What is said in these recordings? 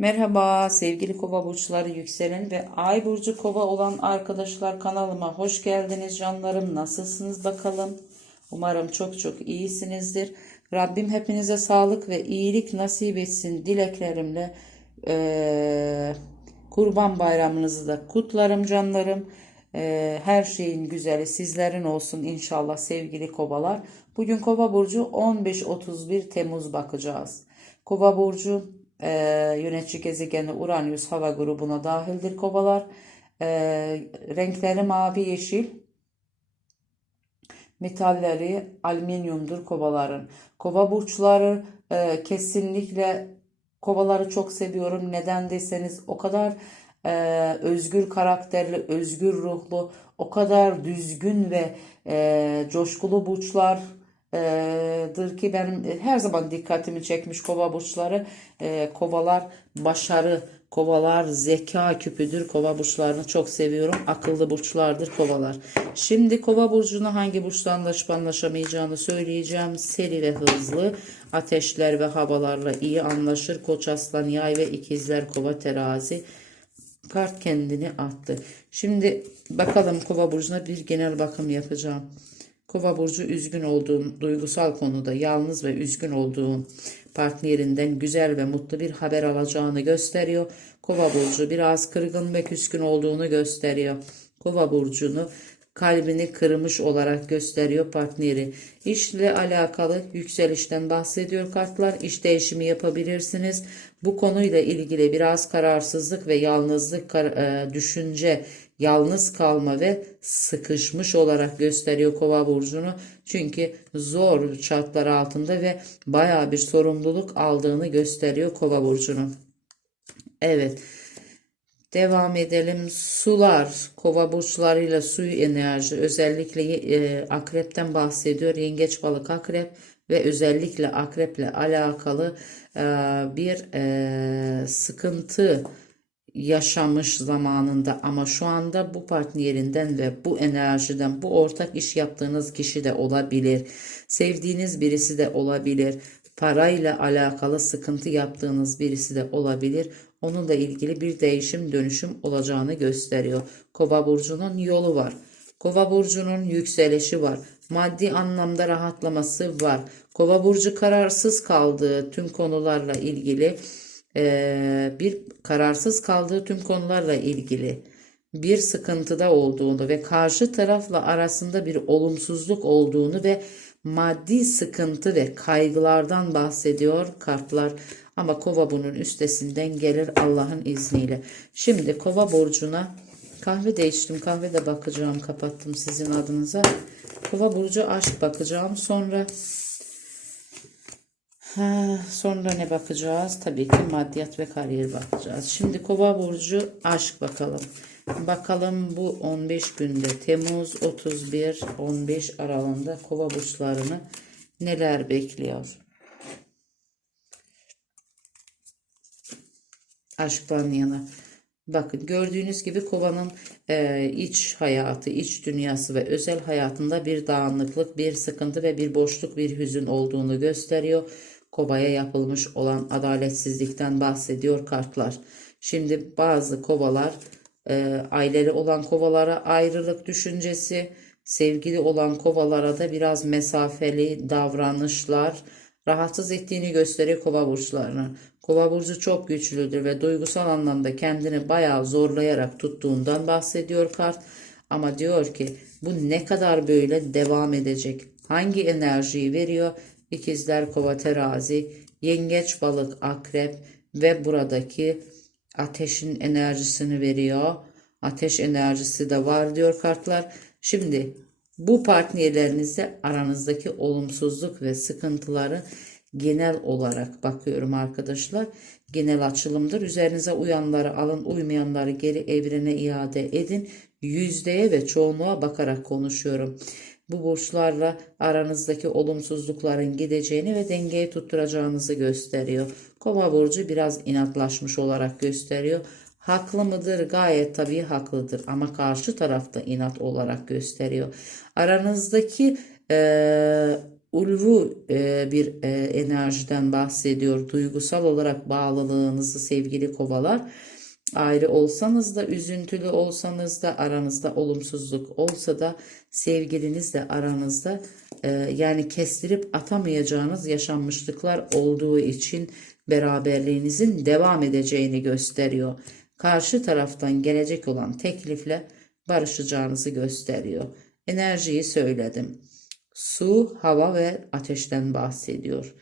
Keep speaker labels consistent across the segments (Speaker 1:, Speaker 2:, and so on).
Speaker 1: Merhaba sevgili kova burçları yükselen ve ay burcu kova olan arkadaşlar kanalıma hoş geldiniz canlarım. Nasılsınız bakalım? Umarım çok çok iyisinizdir. Rabbim hepinize sağlık ve iyilik nasip etsin dileklerimle. Eee, kurban bayramınızı da kutlarım canlarım. Eee, her şeyin güzeli sizlerin olsun inşallah sevgili kovalar. Bugün kova burcu 15-31 Temmuz bakacağız. Kova burcu e, yönetici gezegeni Uranüs hava grubuna dahildir kovalar. E, renkleri mavi yeşil. Metalleri alüminyumdur kovaların. Kova burçları e, kesinlikle kovaları çok seviyorum. Neden deseniz o kadar e, özgür karakterli, özgür ruhlu, o kadar düzgün ve e, coşkulu burçlar dır ki benim her zaman dikkatimi çekmiş kova burçları. E, kovalar başarı, kovalar zeka küpüdür. Kova burçlarını çok seviyorum. Akıllı burçlardır kovalar. Şimdi kova burcuna hangi burçla anlaşıp anlaşamayacağını söyleyeceğim. Seri ve hızlı. Ateşler ve havalarla iyi anlaşır. Koç, aslan, yay ve ikizler, kova, terazi. Kart kendini attı. Şimdi bakalım kova burcuna bir genel bakım yapacağım. Kova burcu üzgün olduğun, duygusal konuda yalnız ve üzgün olduğun partnerinden güzel ve mutlu bir haber alacağını gösteriyor. Kova burcu biraz kırgın ve küskün olduğunu gösteriyor. Kova burcunu kalbini kırmış olarak gösteriyor partneri. İşle alakalı yükselişten bahsediyor kartlar. İş değişimi yapabilirsiniz. Bu konuyla ilgili biraz kararsızlık ve yalnızlık e, düşünce yalnız kalma ve sıkışmış olarak gösteriyor kova burcunu. Çünkü zor şartlar altında ve baya bir sorumluluk aldığını gösteriyor kova burcunu. Evet. Devam edelim. Sular, kova burçlarıyla su enerji özellikle e, akrepten bahsediyor. Yengeç balık akrep ve özellikle akreple alakalı e, bir e, sıkıntı yaşamış zamanında ama şu anda bu partnerinden ve bu enerjiden bu ortak iş yaptığınız kişi de olabilir. Sevdiğiniz birisi de olabilir. Parayla alakalı sıkıntı yaptığınız birisi de olabilir. Onunla ilgili bir değişim dönüşüm olacağını gösteriyor. Kova burcunun yolu var. Kova burcunun yükselişi var. Maddi anlamda rahatlaması var. Kova burcu kararsız kaldığı tüm konularla ilgili e, bir kararsız kaldığı tüm konularla ilgili bir sıkıntıda olduğunu ve karşı tarafla arasında bir olumsuzluk olduğunu ve maddi sıkıntı ve kaygılardan bahsediyor kartlar. Ama kova bunun üstesinden gelir Allah'ın izniyle. Şimdi kova burcuna kahve değiştim. Kahve de bakacağım. Kapattım sizin adınıza. Kova burcu aşk bakacağım. Sonra Ha, sonra ne bakacağız? Tabii ki maddiyat ve kariyer bakacağız. Şimdi kova burcu aşk bakalım. Bakalım bu 15 günde Temmuz 31-15 aralığında kova burçlarını neler bekliyor? Aşktan yana. Bakın gördüğünüz gibi kovanın e, iç hayatı, iç dünyası ve özel hayatında bir dağınıklık, bir sıkıntı ve bir boşluk, bir hüzün olduğunu gösteriyor. Kovaya yapılmış olan adaletsizlikten bahsediyor kartlar. Şimdi bazı kovalar e, aileleri olan kovalara ayrılık düşüncesi, sevgili olan kovalara da biraz mesafeli davranışlar rahatsız ettiğini gösteriyor kova burçlarını. Kova burcu çok güçlüdür ve duygusal anlamda kendini bayağı zorlayarak tuttuğundan bahsediyor kart. Ama diyor ki bu ne kadar böyle devam edecek? Hangi enerjiyi veriyor? İkizler, kova, terazi, yengeç, balık, akrep ve buradaki ateşin enerjisini veriyor. Ateş enerjisi de var diyor kartlar. Şimdi bu partnerlerinizle aranızdaki olumsuzluk ve sıkıntıları genel olarak bakıyorum arkadaşlar. Genel açılımdır. Üzerinize uyanları alın, uymayanları geri evrene iade edin. Yüzdeye ve çoğunluğa bakarak konuşuyorum. Bu burçlarla aranızdaki olumsuzlukların gideceğini ve dengeyi tutturacağınızı gösteriyor. Kova burcu biraz inatlaşmış olarak gösteriyor. Haklı mıdır? Gayet tabii haklıdır ama karşı tarafta inat olarak gösteriyor. Aranızdaki e, ulvu e, bir e, enerjiden bahsediyor. Duygusal olarak bağlılığınızı sevgili kovalar. Ayrı olsanız da, üzüntülü olsanız da, aranızda olumsuzluk olsa da, sevgilinizle aranızda e, yani kestirip atamayacağınız yaşanmışlıklar olduğu için beraberliğinizin devam edeceğini gösteriyor. Karşı taraftan gelecek olan teklifle barışacağınızı gösteriyor. Enerjiyi söyledim. Su, hava ve ateşten bahsediyor.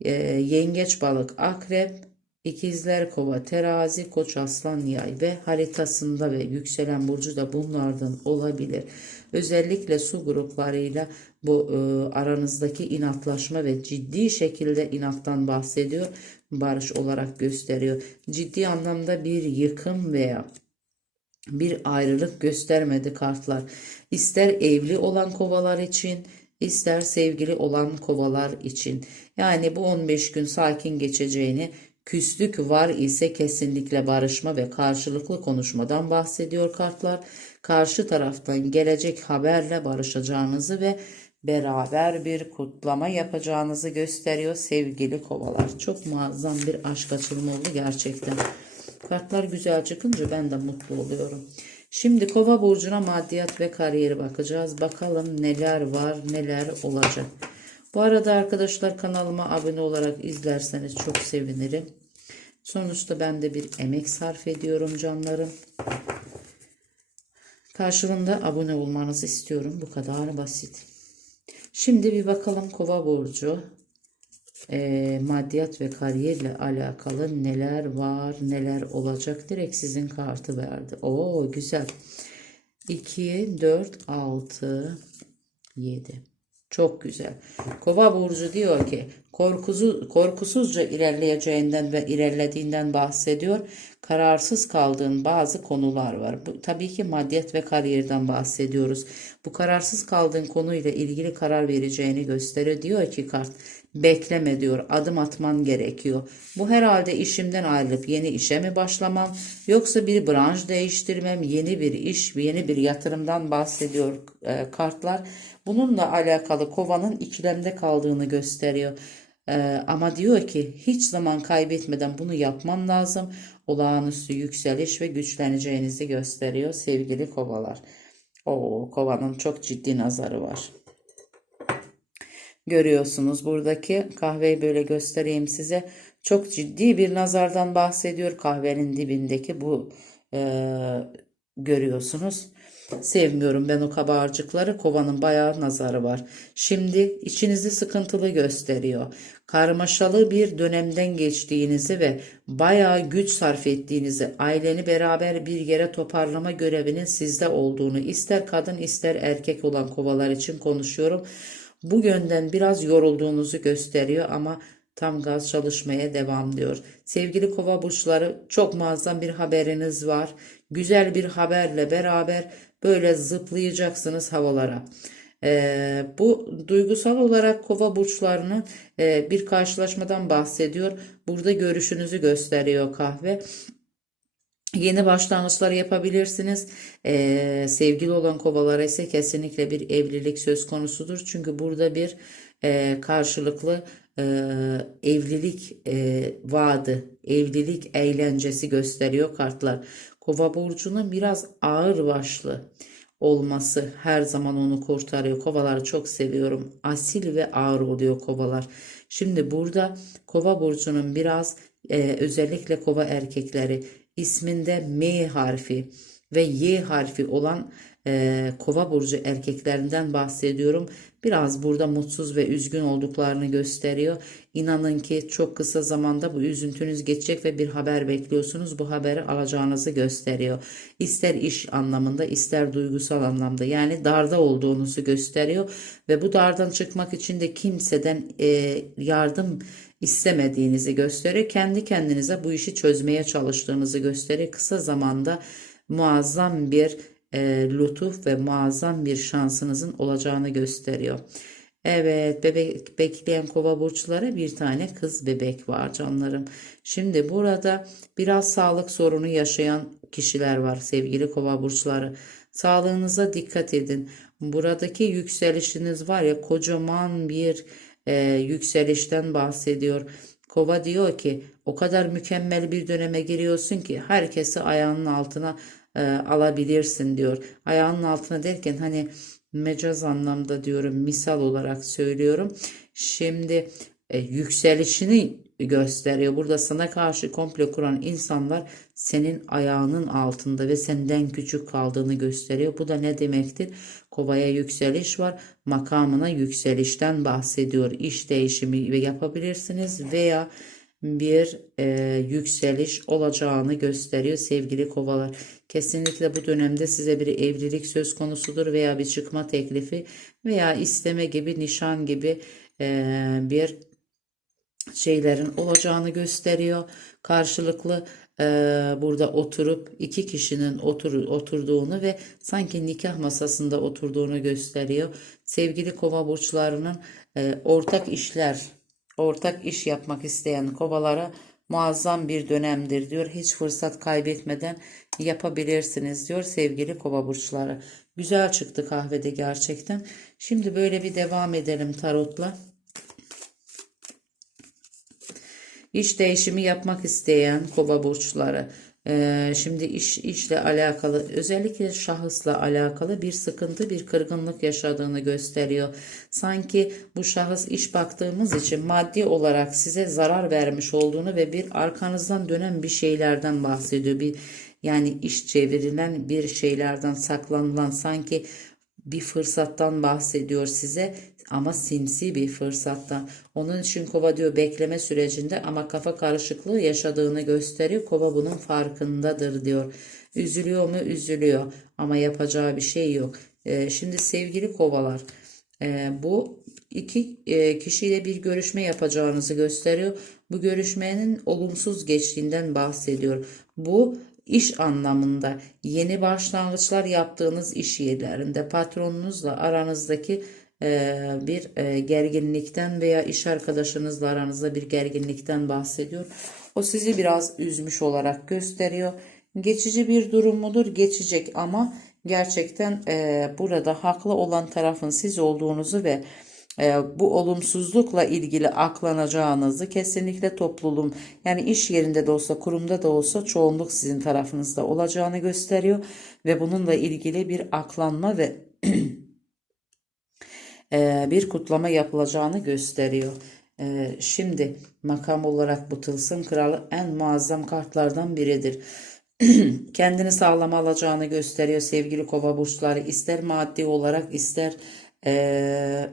Speaker 1: Ee, yengeç, balık, akrep, ikizler, kova, terazi, koç, aslan, yay ve haritasında ve yükselen burcu da bunlardan olabilir. Özellikle su gruplarıyla bu e, aranızdaki inatlaşma ve ciddi şekilde inattan bahsediyor. Barış olarak gösteriyor. Ciddi anlamda bir yıkım veya bir ayrılık göstermedi kartlar. İster evli olan kovalar için, ister sevgili olan kovalar için. Yani bu 15 gün sakin geçeceğini, küslük var ise kesinlikle barışma ve karşılıklı konuşmadan bahsediyor kartlar. Karşı taraftan gelecek haberle barışacağınızı ve beraber bir kutlama yapacağınızı gösteriyor sevgili kovalar. Çok muazzam bir aşk açılımı oldu gerçekten. Kartlar güzel çıkınca ben de mutlu oluyorum. Şimdi kova burcuna maddiyat ve kariyeri bakacağız. Bakalım neler var neler olacak. Bu arada arkadaşlar kanalıma abone olarak izlerseniz çok sevinirim. Sonuçta ben de bir emek sarf ediyorum canlarım. Karşılığında abone olmanızı istiyorum. Bu kadar basit. Şimdi bir bakalım kova burcu e, maddiyat ve kariyerle alakalı neler var neler olacak direkt sizin kartı verdi. Oo güzel. 2, 4, 6, 7. Çok güzel. Kova burcu diyor ki korkusu, korkusuzca ilerleyeceğinden ve ilerlediğinden bahsediyor. Kararsız kaldığın bazı konular var. Bu, tabii ki maddiyat ve kariyerden bahsediyoruz. Bu kararsız kaldığın konuyla ilgili karar vereceğini gösteriyor. Diyor ki kart bekleme diyor adım atman gerekiyor. Bu herhalde işimden ayrılıp yeni işe mi başlamam yoksa bir branş değiştirmem yeni bir iş yeni bir yatırımdan bahsediyor e, kartlar. Bununla alakalı kovanın ikilemde kaldığını gösteriyor. E, ama diyor ki hiç zaman kaybetmeden bunu yapman lazım. Olağanüstü yükseliş ve güçleneceğinizi gösteriyor sevgili kovalar. O kovanın çok ciddi nazarı var. Görüyorsunuz buradaki kahveyi böyle göstereyim size. Çok ciddi bir nazardan bahsediyor. Kahvenin dibindeki bu e, görüyorsunuz. Sevmiyorum ben o kabarcıkları. Kovanın bayağı nazarı var. Şimdi içinizi sıkıntılı gösteriyor. Karmaşalı bir dönemden geçtiğinizi ve bayağı güç sarf ettiğinizi, aileni beraber bir yere toparlama görevinin sizde olduğunu, ister kadın ister erkek olan kovalar için konuşuyorum. Bu yönden biraz yorulduğunuzu gösteriyor ama tam gaz çalışmaya devam diyor. Sevgili kova burçları çok muazzam bir haberiniz var. Güzel bir haberle beraber böyle zıplayacaksınız havalara. Ee, bu duygusal olarak kova burçlarının e, bir karşılaşmadan bahsediyor. Burada görüşünüzü gösteriyor kahve. Yeni başlangıçlar yapabilirsiniz. Ee, sevgili olan kovalara ise kesinlikle bir evlilik söz konusudur. Çünkü burada bir e, karşılıklı e, evlilik e, vaadi, evlilik eğlencesi gösteriyor kartlar. Kova burcunun biraz ağır başlı olması her zaman onu kurtarıyor. Kovaları çok seviyorum. Asil ve ağır oluyor kovalar. Şimdi burada kova burcunun biraz e, özellikle kova erkekleri isminde M harfi ve Y harfi olan e, kova burcu erkeklerinden bahsediyorum. Biraz burada mutsuz ve üzgün olduklarını gösteriyor. İnanın ki çok kısa zamanda bu üzüntünüz geçecek ve bir haber bekliyorsunuz. Bu haberi alacağınızı gösteriyor. İster iş anlamında ister duygusal anlamda yani darda olduğunuzu gösteriyor. Ve bu dardan çıkmak için de kimseden e, yardım istemediğinizi gösteriyor. Kendi kendinize bu işi çözmeye çalıştığınızı gösteriyor. Kısa zamanda muazzam bir e, lütuf ve muazzam bir şansınızın olacağını gösteriyor. Evet bebek bekleyen kova burçlara bir tane kız bebek var canlarım. Şimdi burada biraz sağlık sorunu yaşayan kişiler var sevgili kova burçları. Sağlığınıza dikkat edin. buradaki yükselişiniz var ya kocaman bir e, yükselişten bahsediyor. Kova diyor ki o kadar mükemmel bir döneme giriyorsun ki herkesi ayağının altına e, alabilirsin diyor. Ayağının altına derken hani mecaz anlamda diyorum misal olarak söylüyorum. Şimdi e, yükselişini gösteriyor. Burada sana karşı komplo kuran insanlar senin ayağının altında ve senden küçük kaldığını gösteriyor. Bu da ne demektir? Kovaya yükseliş var. Makamına yükselişten bahsediyor. İş değişimi yapabilirsiniz veya bir e, yükseliş olacağını gösteriyor sevgili kovalar. Kesinlikle bu dönemde size bir evlilik söz konusudur veya bir çıkma teklifi veya isteme gibi nişan gibi e, bir şeylerin olacağını gösteriyor. Karşılıklı e, burada oturup iki kişinin otur, oturduğunu ve sanki nikah masasında oturduğunu gösteriyor. Sevgili kova burçlarının e, ortak işler, ortak iş yapmak isteyen kovalara muazzam bir dönemdir diyor. Hiç fırsat kaybetmeden yapabilirsiniz diyor sevgili kova burçları. Güzel çıktı kahvede gerçekten. Şimdi böyle bir devam edelim tarotla. İş değişimi yapmak isteyen kova burçları. Ee, şimdi iş işle alakalı özellikle şahısla alakalı bir sıkıntı bir kırgınlık yaşadığını gösteriyor. Sanki bu şahıs iş baktığımız için maddi olarak size zarar vermiş olduğunu ve bir arkanızdan dönen bir şeylerden bahsediyor. Bir yani iş çevrilen bir şeylerden saklanılan sanki bir fırsattan bahsediyor size ama sinsi bir fırsattan. Onun için kova diyor bekleme sürecinde ama kafa karışıklığı yaşadığını gösteriyor. Kova bunun farkındadır diyor. Üzülüyor mu? Üzülüyor ama yapacağı bir şey yok. Ee, şimdi sevgili kovalar e, bu iki e, kişiyle bir görüşme yapacağınızı gösteriyor. Bu görüşmenin olumsuz geçtiğinden bahsediyor. Bu iş anlamında yeni başlangıçlar yaptığınız iş yerlerinde patronunuzla aranızdaki e, bir e, gerginlikten veya iş arkadaşınızla aranızda bir gerginlikten bahsediyor. O sizi biraz üzmüş olarak gösteriyor. Geçici bir durum mudur? Geçecek ama gerçekten e, burada haklı olan tarafın siz olduğunuzu ve bu olumsuzlukla ilgili aklanacağınızı kesinlikle topluluğum yani iş yerinde de olsa kurumda da olsa çoğunluk sizin tarafınızda olacağını gösteriyor ve bununla ilgili bir aklanma ve bir kutlama yapılacağını gösteriyor. Şimdi makam olarak bu tılsım kralı en muazzam kartlardan biridir. Kendini sağlama alacağını gösteriyor sevgili kova burçları. İster maddi olarak ister e,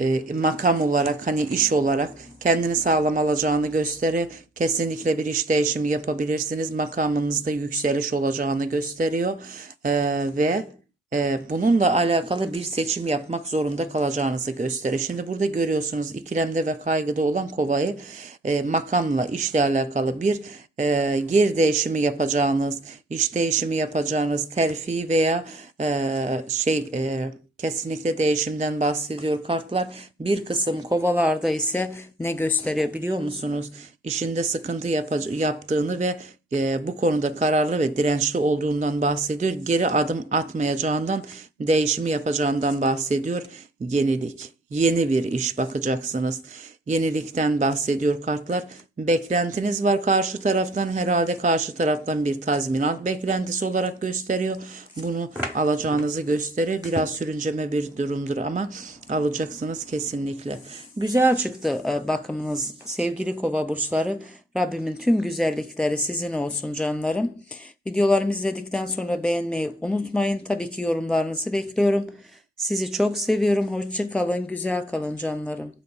Speaker 1: e, makam olarak hani iş olarak kendini sağlam alacağını gösteriyor. Kesinlikle bir iş değişimi yapabilirsiniz. Makamınızda yükseliş olacağını gösteriyor. E, ve e, bununla alakalı bir seçim yapmak zorunda kalacağınızı gösteriyor. Şimdi burada görüyorsunuz ikilemde ve kaygıda olan kovayı e, makamla işle alakalı bir e, geri değişimi yapacağınız, iş değişimi yapacağınız terfi veya e, şey e, Kesinlikle değişimden bahsediyor kartlar. Bir kısım kovalarda ise ne gösteriyor biliyor musunuz? İşinde sıkıntı yaptığını ve e, bu konuda kararlı ve dirençli olduğundan bahsediyor. Geri adım atmayacağından, değişimi yapacağından bahsediyor. Yenilik, yeni bir iş bakacaksınız. Yenilikten bahsediyor kartlar. Beklentiniz var karşı taraftan. Herhalde karşı taraftan bir tazminat beklentisi olarak gösteriyor. Bunu alacağınızı gösteriyor. Biraz sürünceme bir durumdur ama alacaksınız kesinlikle. Güzel çıktı e, bakımınız sevgili kova burçları. Rabbimin tüm güzellikleri sizin olsun canlarım. Videolarımı izledikten sonra beğenmeyi unutmayın. Tabii ki yorumlarınızı bekliyorum. Sizi çok seviyorum. Hoşça kalın, güzel kalın canlarım.